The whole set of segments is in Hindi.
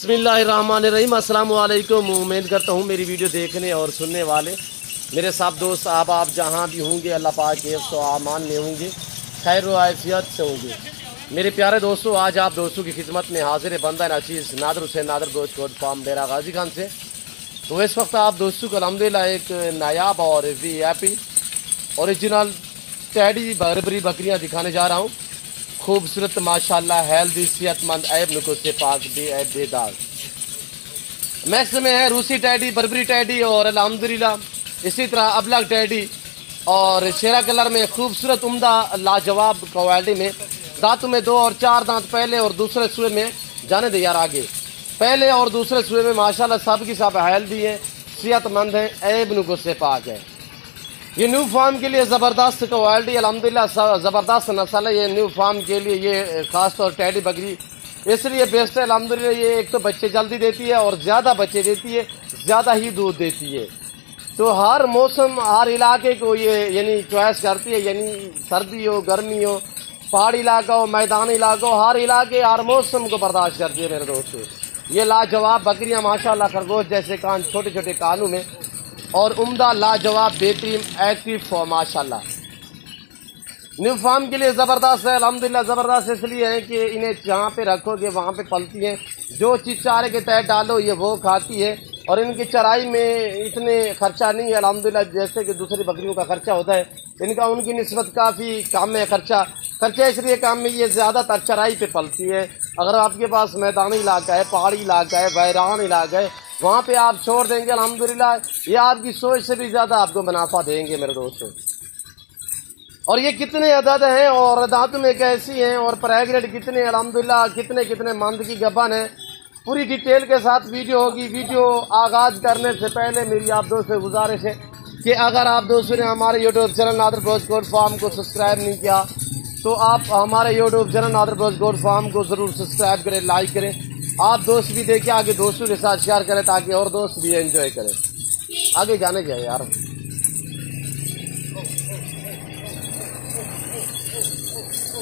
बिस्मिल्लाहिर्रहमानिर्रहीम। अस्सलाम वालेकुम। उम्मीद करता हूँ मेरी वीडियो देखने और सुनने वाले मेरे सब दोस्त आप जहाँ भी होंगे अल्लाह पाक के अमान में होंगे, खैर व आफियत से होंगे। मेरे प्यारे दोस्तों, आज आप दोस्तों की खिदमत में हाजिर है बंदा नाचीज़ नादर हुसैन नादर गोश्त कोट फार्म डेरा गाजी खान से। तो इस वक्त आप दोस्तों को अल्हम्दुलिल्लाह एक नायाब और वीआईपी ओरिजिनल टैडी बर्बरी बकरियाँ दिखाने जा रहा हूँ। खूबसूरत माशाल्लाह, हेल्दी, सेहतमंद, ऐब नुकुस से पाक बेदाग मैक्स में है। रूसी टैडी, बर्बरी टैडी और अल्हम्दुलिल्लाह इसी तरह अबलग टैडी और शेरा कलर में खूबसूरत उम्दा लाजवाब क्वालिटी में। दांतों में 2 और 4 दांत पहले और दूसरे सुए में जाने दे यार आगे। पहले और दूसरे सुए में माशाल्लाह सब की सब हेल्दी है, सेहतमंद है, ऐब नुकुस से पाक है। ये न्यू फार्म के लिए ज़बरदस्त क्वालिटी, अल्हम्दुलिल्लाह ज़बरदस्त नस्ल है। ये न्यू फार्म के लिए ये ख़ास तौर टैडी बकरी इसलिए बेस्ट है अल्हम्दुलिल्लाह। ये एक तो बच्चे जल्दी देती है और ज़्यादा बच्चे देती है, ज़्यादा ही दूध देती है। तो हर मौसम हर इलाके को ये यानी चॉइस करती है, यानी सर्दी हो, गर्मी हो, पहाड़ी इलाका हो, मैदानी इलाका हो, हर इलाके हर मौसम को बर्दाश्त करती है मेरे दोस्तों। ये लाजवाब बकरियाँ माशाल्लाह, खरगोश जैसे कान, छोटे छोटे कानों में और उम्दा लाजवाब बेहतरीन एक्टिव फॉर्म माशाल्लाह। न्यू फार्म के लिए ज़बरदस्त है अल्हम्दुलिल्लाह। ज़बरदस्त इसलिए है कि इन्हें जहाँ पे रखोगे वहाँ पे पलती हैं। जो चीज़ चारे के तहत डालो ये वो खाती है और इनकी चराई में इतने खर्चा नहीं है अल्हम्दुलिल्लाह, जैसे कि दूसरी बकरियों का खर्चा होता है। इनका उनकी निस्बत काफ़ी कम है खर्चा इसलिए कम है, ये ज़्यादातर चराई पे पलती है। अगर आपके पास मैदानी इलाका है, पहाड़ी इलाका है, बैरान इलाका है, वहाँ पे आप छोड़ देंगे अल्हम्दुलिल्लाह, ये आपकी सोच से भी ज़्यादा आपको मुनाफा देंगे मेरे दोस्तों। और ये कितने अदद हैं और दांतों में कैसी हैं और प्रेग्नेंट कितने अल्हम्दुलिल्लाह, कितने मंथ की गबन है, पूरी डिटेल के साथ वीडियो होगी। वीडियो आगाज़ करने से पहले मेरी आप दोस्तों से गुजारिश है कि अगर आप दोस्तों ने हमारे यूट्यूब चैनल नादर गोश्त फार्म को सब्सक्राइब नहीं किया तो आप हमारे यूट्यूब चैनल नादर गोश्त फार्म को ज़रूर सब्सक्राइब करें, लाइक करें। आप दोस्त भी देखें, आगे दोस्तों के साथ शेयर करें ताकि और दोस्त भी एंजॉय करें। आगे जाने क्या यार।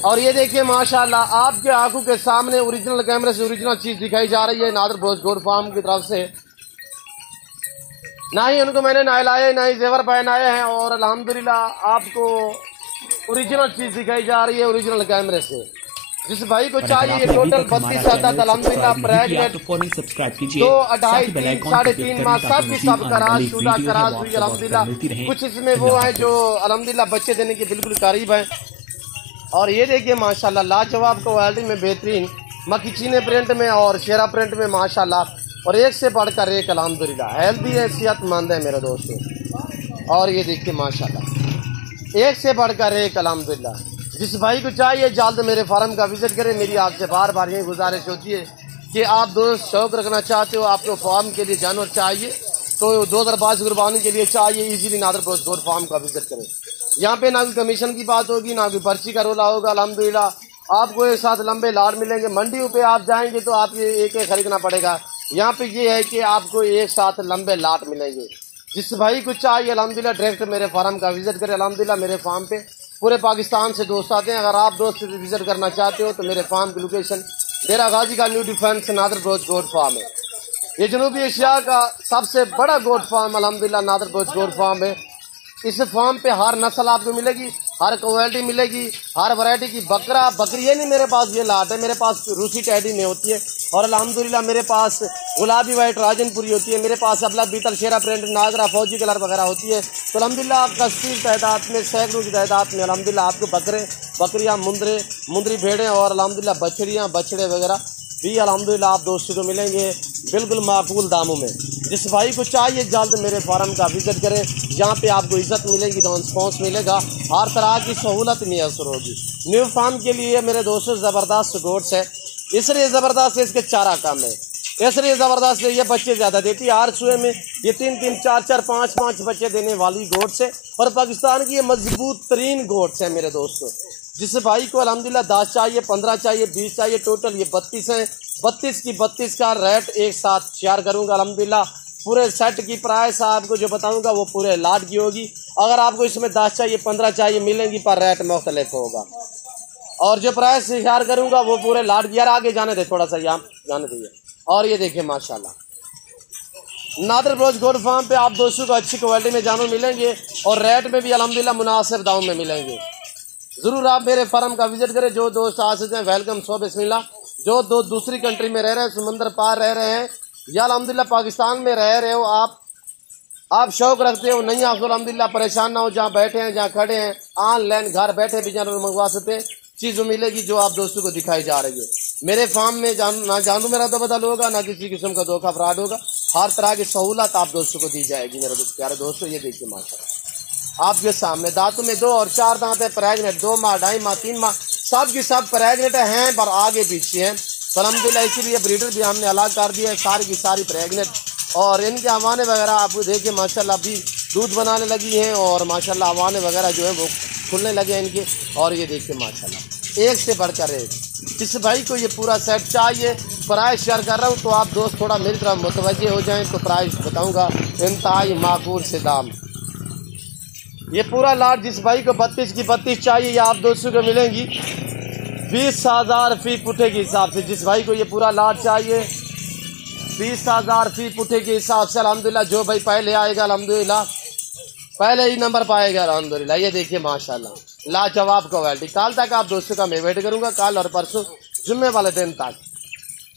और ये देखिए माशाल्लाह, आपके आंखों के सामने ओरिजिनल कैमरे से ओरिजिनल चीज़ दिखाई जा रही है नादर गोश्त फार्म की तरफ से। ना ही उनको मैंने नहलाए, ना ही जेवर पहनाए हैं और अल्हम्दुलिल्लाह आपको ओरिजिनल चीज़ दिखाई जा रही है ओरिजिनल कैमरे से। जिस भाई को चाहिए ये टोटल 32 अदद अल्हम्दुलिल्लाह प्रेग्नेंट 2, 2.5, 3, 3.5 माह सब की सब कराश शुदा कराश हुई अल्हम्दुलिल्लाह। कुछ इसमें वो हैं जो अल्हम्दुलिल्लाह बच्चे देने के बिल्कुल करीब हैं। और ये देखिए माशाल्लाह लाजवाब क्वालिटी में बेहतरीन मक्खी चीने प्रिंट में और शेरा प्रिंट में माशाल्लाह, और एक से बढ़कर एक अल्हम्दुलिल्लाह हेल्दी है, सेहतमंद है मेरे दोस्तों। और ये देखिए माशाल्लाह एक से बढ़कर एक अल्हम्दुलिल्लाह। जिस भाई को चाहिए जल्द मेरे फार्म का विजिट करें। मेरी आपसे बार बार यही गुजारिश होती है कि आप दोस्त शौक रखना चाहते हो, आपको फार्म के लिए जानवर चाहिए तो 2022 कुर्बानी के लिए चाहिए, इजीली नादर गोश्त फार्म का विजिट करें। यहाँ पे ना कोई कमीशन की बात होगी, ना कोई पर्ची का रोला होगा अल्हम्दुलिल्लाह। आपको एक साथ लंबे लाड़ मिलेंगे। मंडियों पे आप जाएंगे तो आपको एक खरीदना पड़ेगा। यहाँ पे ये है कि आपको एक साथ लंबे लाट मिलेंगे। जिस भाई को चाहिए अल्हम्दुलिल्लाह डायरेक्ट मेरे फार्म का विजिट करें। अल्हम्दुलिल्लाह मेरे फार्म पे पूरे पाकिस्तान से दोस्त आते हैं। अगर आप दोस्त विजिट करना चाहते हो तो मेरे फार्म की लोकेशन डेरा गाजी का न्यू डिफेंस नादर गोश्त फार्म है। ये जनूबी एशिया का सबसे बड़ा गोट फार्म अल्हम्दुलिल्लाह नादर गोश्त फार्म है। इस फार्म पे हर नस्ल आपको मिलेगी, हर क्वालिटी मिलेगी, हर वैरायटी की बकरा बकरी है। नहीं मेरे पास ये लाट है, मेरे पास रूसी टैडी में होती है और अल्हम्दुलिल्लाह मेरे पास गुलाबी वाइट राजनपुरी होती है। मेरे पास अबला बीतल शेरा प्रिंट नागरा फौजी कलर वगैरह होती है। तो अल्हम्दुलिल्लाह आप कस्तीर तादाद में, सैकड़ों की तादाद में अल्हम्दुलिल्लाह आपको बकरियाँ, मुंदरी भेड़ें और अल्हम्दुलिल्लाह बछड़ियाँ, बछड़े वगैरह भी अल्हम्दुलिल्लाह आप दोस्तों को मिलेंगे बिल्कुल माकूल दामों में। जिस भाई को चाहिए जल्द मेरे फार्म का विजिट करें। यहाँ पे आपको इज्जत मिलेगी, रिस्पॉन्स मिलेगा, हर तरह की सहूलत मैसर होगी। न्यू फार्म के लिए मेरे दोस्तों ज़बरदस्त गोट्स है, इसलिए ज़बरदस्त है इसके चारा कम है, इसलिए ज़बरदस्त है ये बच्चे ज़्यादा देती है। हर सुए में ये 3, 4, 5 बच्चे देने वाली गोट्स है और पाकिस्तान की ये मजबूत तरीन गोट्स है मेरे दोस्तों। जिस भाई को अल्हम्दुलिल्लाह 10 चाहिए, 15 चाहिए, 20 चाहिए, टोटल ये 32 हैं। 32 की 32 का रेट एक साथ शेयर करूँगा अल्हम्दुलिल्लाह। पूरे सेट की प्राइस आपको जो बताऊँगा वो पूरे लाट की होगी। अगर आपको इसमें 10 चाहिए, 15 चाहिए मिलेंगी पर रेट मुख्तलिफ होगा। और जो प्राइस शेयर करूँगा वो पूरे लाट की। यार आगे जाने दे, थोड़ा सा यहाँ जाने दीजिए। और ये देखिए माशाल्लाह नादर ब्रोच गोट फार्म पे आप दोस्तों को अच्छी क्वालिटी में जानवर मिलेंगे और रेट में भी अल्हम्दुलिल्लाह मुनासिब दाम में मिलेंगे। ज़रूर आप मेरे फार्म का विजिट करें। जो दोस्त आ सकते हैं वेलकम, सो बिस्मिल्लाह। जो दूसरी कंट्री में रह रहे हैं, समंदर पार रह रहे हैं या अल्हम्दुलिल्लाह पाकिस्तान में रह रहे हो, आप शौक रखते हो नहीं, आपको अल्हम्दुलिल्लाह परेशान ना हो, जहाँ बैठे हैं जहाँ खड़े हैं ऑनलाइन घर बैठे भी जानवर मंगवा सकते हैं। चीज़ मिलेगी जो आप दोस्तों को दिखाई जा रही है। मेरे फार्म में ना जानू मेरा तो बदल होगा, ना किसी किस्म का धोखा फ्रॉड होगा। हर तरह की सहूलत आप दोस्तों को दी जाएगी मेरे प्यारे दोस्तों। ये देखिए माशाल्लाह आपके सामने दांतों में 2 और 4 दांत है, प्रेगनेंट 2 माह 2.5 माह 3 माह सब की सब प्रेगनेंट हैं, पर आगे पीछे हैं। तो अल्हम्दुलिल्लाह इसीलिए ब्रीडर भी हमने अलग कर दिया है, सारी की सारी प्रेगनेंट। और इनके अवाने वगैरह आपको देखिए माशाल्लाह अभी दूध बनाने लगी हैं और माशाल्लाह अवाने वगैरह जो है वो खुलने लगे हैं इनके। और ये देखिए माशाल्लाह एक से बढ़कर एक। जिस भाई को ये पूरा सेट चाहिए, प्राइस शेयर कर रहा हूँ तो आप दोस्त थोड़ा मेरी तरफ मुतवज्जे हो जाएं तो प्राइस बताऊँगा इंतहाई माकूल से दाम। ये पूरा लाट जिस भाई को 32 की 32 चाहिए ये आप दोस्तों को मिलेंगी 20,000 फी पुठे के हिसाब से। जिस भाई को ये पूरा लाट चाहिए 20,000 फी पुठे के हिसाब से अल्हम्दुलिल्लाह। जो भाई पहले आएगा अल्हम्दुलिल्लाह पहले ही नंबर पाएगा अल्हम्दुलिल्लाह। ये देखिए माशाल्लाह लाजवाब क्वालिटी। कल तक आप दोस्तों का मैं वेट करूँगा, कल और परसों जुम्मे वाले दिन तक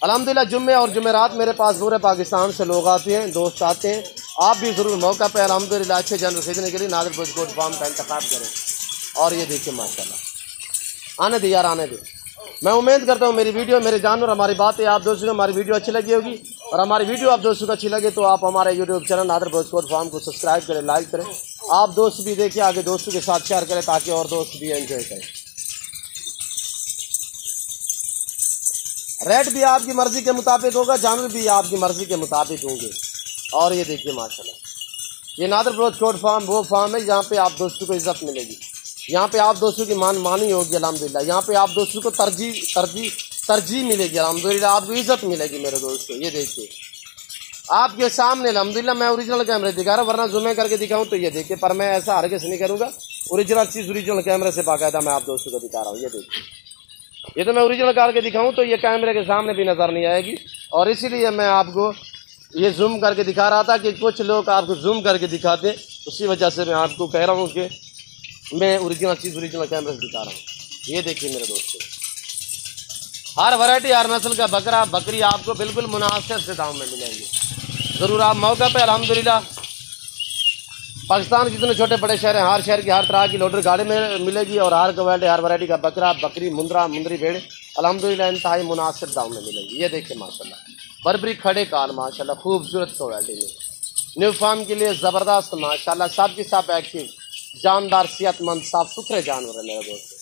अल्हम्दुलिल्लाह। जुम्मे और जुमेरात मेरे पास पूरे पाकिस्तान से लोग आते हैं, दोस्त आते हैं। आप भी ज़रूर मौका पे अल्हम्दुलिल्लाह अच्छे जानवर खरीदने के लिए नादिर ब्रोच गोट फार्म का इंतखाब करें। और ये देखिए माशाल्लाह आने दे यार आने दे। मैं उम्मीद करता हूँ मेरी वीडियो मेरे जानवर हमारी बातें आप दोस्तों को हमारी वीडियो अच्छी लगी होगी। और हमारी वीडियो आप दोस्तों को अच्छी लगे तो आप हमारे YouTube channel Nadir Broch goat farm को सब्सक्राइब करें, लाइक करें। आप दोस्त भी देखिए आगे दोस्तों के साथ शेयर करें ताकि और दोस्त भी एंजॉय करें। रेट भी आपकी मर्ज़ी के मुताबिक होगा, जानवर भी आपकी मर्ज़ी के मुताबिक होंगे। और ये देखिए माशाल्लाह ये नादिर ब्रोच गोट फार्म वो फार्म है जहाँ पे आप दोस्तों को इज्जत मिलेगी, यहाँ पे आप दोस्तों की मानी होगी अल्हम्दुलिल्लाह। यहाँ पे आप दोस्तों को तरजीह मिलेगी अल्हम्दुलिल्लाह, आपको इज्जत मिलेगी मेरे दोस्तों। ये देखिए आपके सामने अल्हम्दुलिल्लाह मैं ओरिजिनल कैमरे दिखा रहा हूँ, वरना जूम करके दिखाऊँ तो ये देखिए, पर मैं ऐसा हरगिज़ नहीं करूँगा। ओरिजिनल चीज़ ओरिजिनल कैमरे से बाकायदा मैं आप दोस्तों को दिखा रहा हूँ। ये देखिए ये तो मैं ओरिजिनल करके दिखाऊँ तो ये कैमरे के सामने भी नज़र नहीं आएगी। और इसीलिए मैं आपको ये जूम करके दिखा रहा था कि कुछ लोग आपको जूम करके दिखाते, उसी वजह से मैं आपको कह रहा हूँ कि मैं ओरिजिनल चीज़ ओरिजिनल कैमरे से दिखा रहा हूँ। ये देखिए मेरे दोस्तों हर वैरायटी हर नस्ल का बकरा बकरी आपको बिल्कुल मुनासिब से दाम में मिलेंगे। ज़रूर आप मौका पे अल्हम्दुलिल्लाह पाकिस्तान के जितने छोटे बड़े शहर हैं हर शहर की हर तरह की लोडर गाड़ी में मिलेगी और हर क्वालिटी हर वैरायटी का बकरा बकरी मुंदरी भेड़ अल्हम्दुलिल्लाह इंतहाई मुनासिब दाम में मिलेंगी। ये देखिए माशाल्लाह बरबरी खड़े कान माशाल्लाह खूबसूरत क्वालिटी में न्यू फार्म के लिए ज़बरदस्त माशाल्लाह सब की सब एक्टिव जानदार सेहतमंद साफ सुथरे जानवर है मेरे दोस्तों।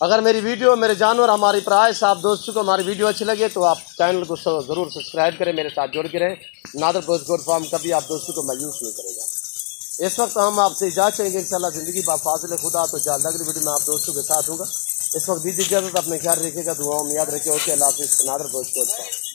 अगर मेरी वीडियो मेरे जानवर हमारी प्राइस आप दोस्तों को हमारी वीडियो अच्छी लगे तो आप चैनल को ज़रूर सब्सक्राइब करें, मेरे साथ जुड़ के रहें। नादिर ब्रोच गोट फार्म कभी आप दोस्तों को मायूस नहीं करेगा। इस वक्त हम आपसे इजाज़त चाहेंगे इंशाल्लाह ज़िंदगी बाफाजिल खुदा तो जल्द अगली वीडियो में आप दोस्तों के साथ होगा। इस वक्त दीजिए इजाज़त, अपने ख्याल रखिएगा, दुआओं में याद रखिए। ओके अल्लाह हाफ़िज़। Nadir Broch goat farm.